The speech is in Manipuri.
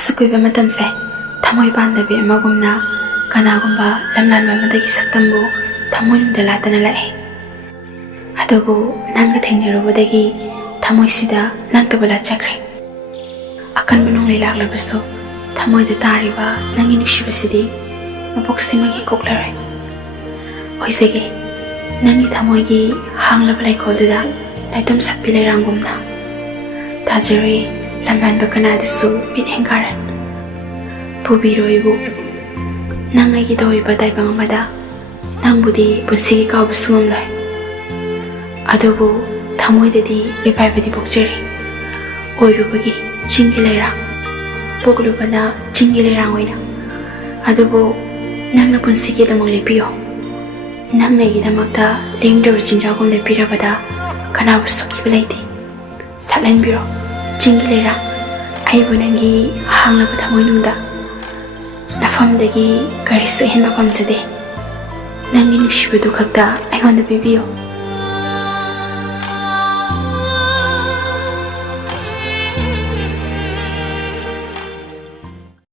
ꯑꯁꯨꯛ ꯀꯨꯏꯕ ꯃꯇꯝꯁꯦ ꯊꯃꯣꯏ ꯄꯥꯟꯗꯕꯤ ꯑꯃꯒꯨꯝꯅ ꯀꯅꯥꯒꯨꯝꯕ ꯂꯝꯂꯥꯟꯕ ꯑꯃꯗꯒꯤ ꯁꯛꯇꯝꯕꯨ ꯊꯃꯣꯏꯅꯨꯡꯗ ꯂꯥꯠꯇꯅ ꯂꯥꯛꯑꯦ. ꯑꯗꯨꯕꯨ ꯅꯪꯒ ꯊꯦꯡꯅꯔꯨꯕꯗꯒꯤ ꯊꯃꯣꯏꯁꯤꯗ ꯅꯪꯇꯕꯨ ꯂꯥꯠꯆꯈ꯭ꯔꯦ. ꯑꯀꯟꯕ ꯅꯣꯡꯂꯩ ꯂꯥꯛꯂꯕꯁꯨ ꯊꯃꯣꯏꯗ ꯇꯥꯔꯤꯕ ꯅꯪꯒꯤ ꯅꯨꯡꯁꯤꯕꯁꯤꯗꯤ ꯃꯄꯣꯛꯁꯤꯃꯒꯤ ꯀꯣꯛꯂꯔꯣꯏ. ꯑꯣꯏꯖꯒꯦ ꯅꯪꯒꯤ ꯊꯃꯣꯏꯒꯤ ꯍꯥꯡꯂꯕ ꯂꯩꯀꯣꯜꯗꯨꯗ ꯂꯩꯇꯨꯝ ꯁꯠꯄꯤ ꯂꯩꯔꯥꯡꯒꯨꯝꯅ. ꯊꯥꯖꯔꯨꯏ ꯂꯝꯂꯥꯟꯕ ꯀꯅꯥꯗꯁꯨ ꯃꯤꯠꯌꯦꯡ ꯀꯥꯔꯟ. ꯄꯨꯕꯤꯔꯣ ꯑꯩꯕꯨ ꯅꯪ ꯑꯩꯒꯤꯗ ꯑꯣꯏꯕ ꯇꯥꯏꯕꯪ ꯑꯃꯗ. ꯅꯪꯕꯨꯗꯤ ꯄꯨꯟꯁꯤꯒꯤ ꯀꯥꯎꯕꯁꯨ ꯉꯝꯂꯣꯏ. ꯑꯗꯨꯕꯨ ꯊꯃꯣꯏꯗꯗꯤ ꯃꯤꯄꯥꯏꯕꯗꯤ ꯄꯣꯛꯆꯔꯤ. ꯑꯣꯏꯔꯨꯕꯒꯤ ꯆꯤꯡꯒꯤ ꯂꯩꯔꯥꯡ, ꯄꯣꯛꯂꯨꯕꯅ ꯆꯤꯡꯒꯤ ꯂꯩꯔꯥꯡ ꯑꯣꯏꯅ. ꯑꯗꯨꯕꯨ ꯅꯪꯅ ꯄꯨꯟꯁꯤꯒꯤꯗꯃꯛ ꯂꯦꯞꯄꯤꯌꯣ. ꯅꯪꯅ ꯑꯩꯒꯤꯗꯃꯛꯇ ꯂꯦꯡꯗ꯭ꯔꯕ ꯆꯤꯟꯖꯥꯎꯒꯨꯝ ꯂꯦꯞꯄꯤꯔꯕꯗ ꯀꯅꯥꯕꯨꯁꯨ ꯀꯤꯕ ꯂꯩꯇꯦ. ꯁꯥꯠꯍꯟꯕꯤꯔꯣ ꯆꯤꯡꯒꯤ ꯂꯩꯔꯥꯡ, ꯑꯩꯕꯨ ꯅꯪꯒꯤ ꯍꯥꯡꯂꯕ ꯊꯃꯣꯏꯅꯨꯡꯗ. ꯅꯐꯝꯗꯒꯤ ꯀꯔꯤꯁꯨ ꯍꯦꯟꯕ ꯄꯥꯝꯖꯗꯦ. ꯅꯪꯒꯤ ꯅꯨꯡꯁꯤꯕꯗꯨ ꯈꯛꯇ ꯑꯩꯉꯣꯟꯗ ꯄꯤꯕꯤꯌꯣ.